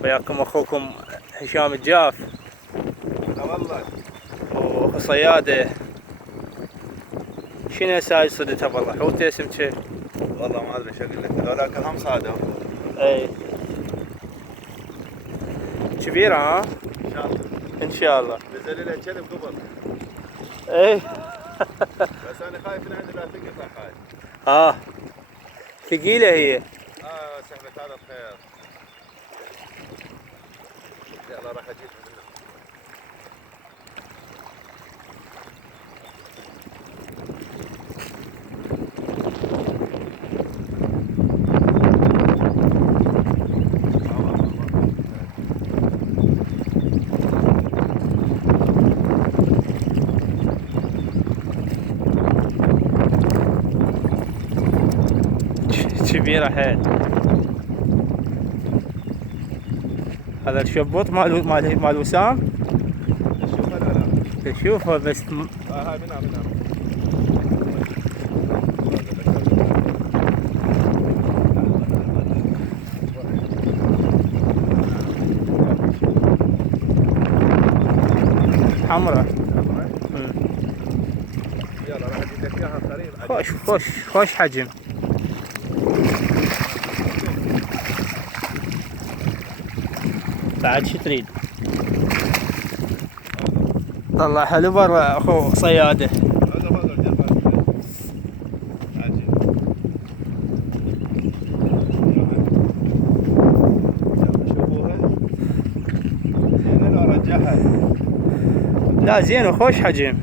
وياكم اخوكم هشام الجاف. لا والله. واخو صياده. شنو هسه هاي صدتها بالله حوت اسمك؟ والله ما ادري شو اقول لك، هذولاك هم صادوا. اي كبيرة ها؟ ان شاء الله. ان شاء الله. نزل لها كلب قبل. اي بس انا خايف ان عندي لا تنقطع خايف. ثقيلة هي. سحبت هذا الخير. يلا راح اجيب منه. كبيرة حيل. هذا الشبوط مال وسام. تشوفها لا لا. تشوفه بس هاي منها. حمراء. يلا راح اجيب لك اياها قريب. خوش حجم. بعد شو تريد؟ طلعها لبر اخو صياده. هذا عجيب. شوفوها. زين لو رجعها. لا زين وخوش حجم.